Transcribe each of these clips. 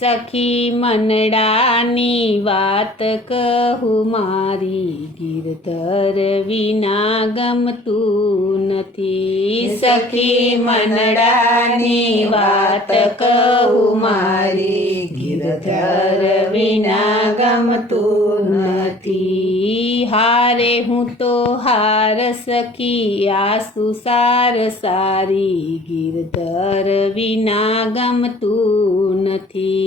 સખી મનડાની વાત કહું મારી, ગિરધર વિના ગમતું નથી. સખી મનડાની વાત કહું મારી, ગિરધર વિના ગમતું નથી. હારે હું તો હાર સખી આસુ સાર સારી, ગિરધર વિના ગમતું નથી.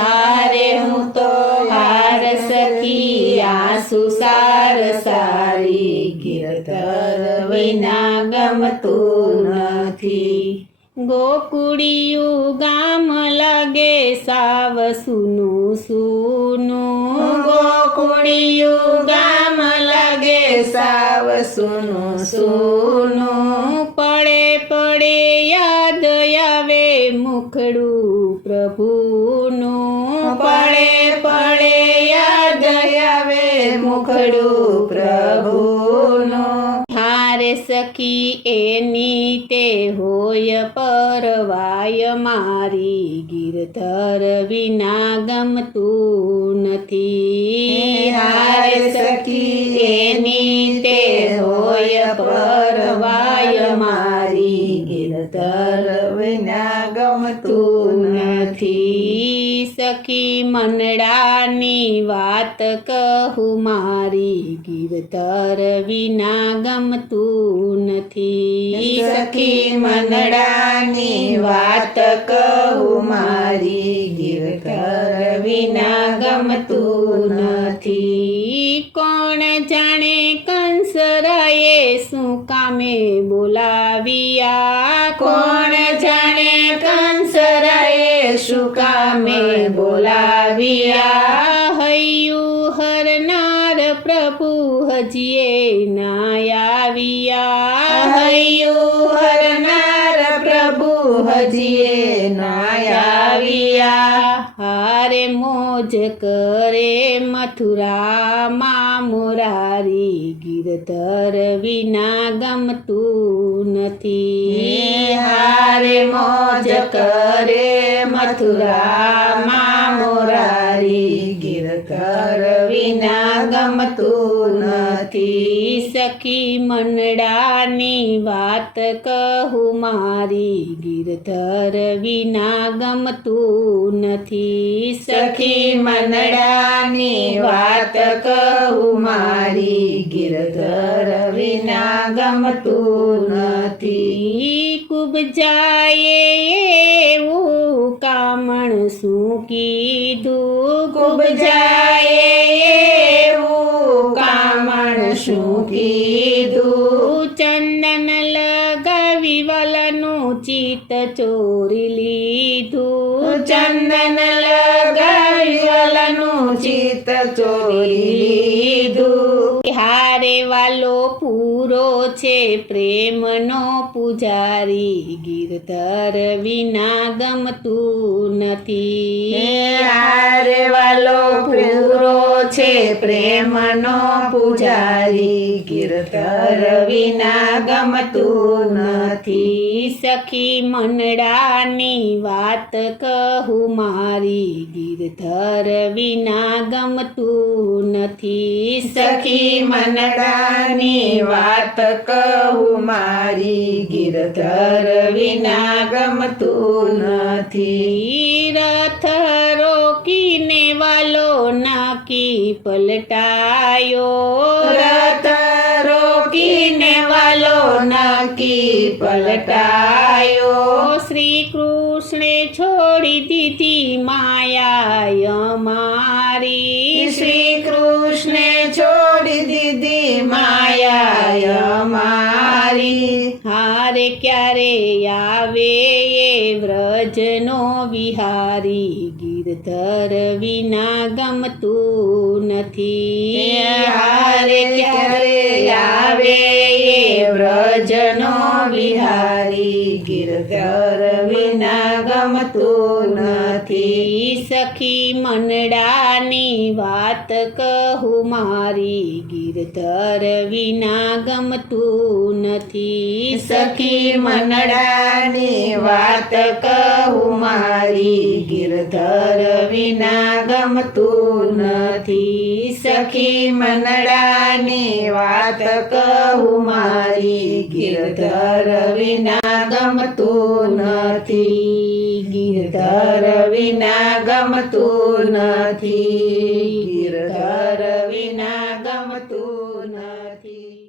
હારે હું તો હાર સખી આસુ સાર સારી, ગિરધર વિના ગમતું નથી. ગોકુળિયું ગામ લાગે સાવ સૂનું સૂનું, ગોકુળિયું ગામ લાગે સાવ સૂનું સૂનું. પડે પડે યાદ આવે મુખડું પ્રભુનું, પડે પડે યાદ આવે મુખડું પ્રભુનું. હારે સખી એની તે હોય પરવાય મારી, ગિરધર વિના ગમતું નથી. હારે સખી એની તે હોય પરવાય મારી, ગિરધર વિના ગમતું નથી. સખી મનડાની વાત કહું મારી, ગિરધર વિના ગમતું નથી. સખી મનડાની વાત કહું મારી, ગિરધર વિના ગમતું નથી. કોણ જાણે કંસરાએ શું કામે બોલાવ્યા, કોણ જાણે કંસરાએ શું કામે બોલાવ્યા. હૈયું હરનાર પ્રભુ હજીએ ના આવ્યા, હૈયું હરનાર પ્રભુ હજીએ ના આવ્યા. હારે મોજ કરે મથુરામાં મુરારી, ગિરધર વિના ગમતું નથી. હારે મોજ કરે મથુરામાં મુરારી, ગિરધર વિના ગમતું નથી. સખી મનડાની વાત કહું મારી, ગિરધર વિના ગમતું નથી. સખી મનડાની વાત કહું મારી, ગિરધર વિના ગમતું નથી. કુબજાએ એવું કામણ શું કીધું, કુબજાએ એવું કામણ શું કીધું. ચંદન લગાવી વલનું ચિત્ત ચોરી લીધું, ચંદન લગાવી વલનું ચિત્ત ચોરી લીધું. હારે વાલો પૂરો છે પ્રેમનો પૂજારી, ગિરધર વિના ગમતું નથી. હારે વાલો પૂરો છે પ્રેમનો પૂજારી, ગિરધર વિના ગમતું નથી. સખી મનડાની વાત કહું મારી, ગિરધર વિના ગમતું નથી. સખી મનડાની વાત કહું મારી, ગિરધર વિના ગમતું નથી. રથ રોકીને વાલો નાકી પલટાયો, રથ રોકીને વાલો નાકી પલટાયો. શ્રી કૃષ્ણે છોડી દીધી માયા અમારી, શ્રી કૃષ્ણે છોડી દીધી માયા અમારી. હારે ક્યારે આવે એ વ્રજનો વિહારી, ગિરધર વિના ગમતું નથી. હારે ક્યારે આવે એ વ્રજનો વિહારી, ગિરધર વિના ગમતું નથી. સખી મનડાની વાત કહું મારી ગિરધર વિના ગમતું નથી સખી મનડાની વાત કહું મારી ગિરધર વિના ગમતું નથી સખી મનડાની વાત કહું મારી ગિરધર વિના ગમતું નથી ગિરધર વિના ગમતું નથી ગિરધર વિના ગમતું નથી.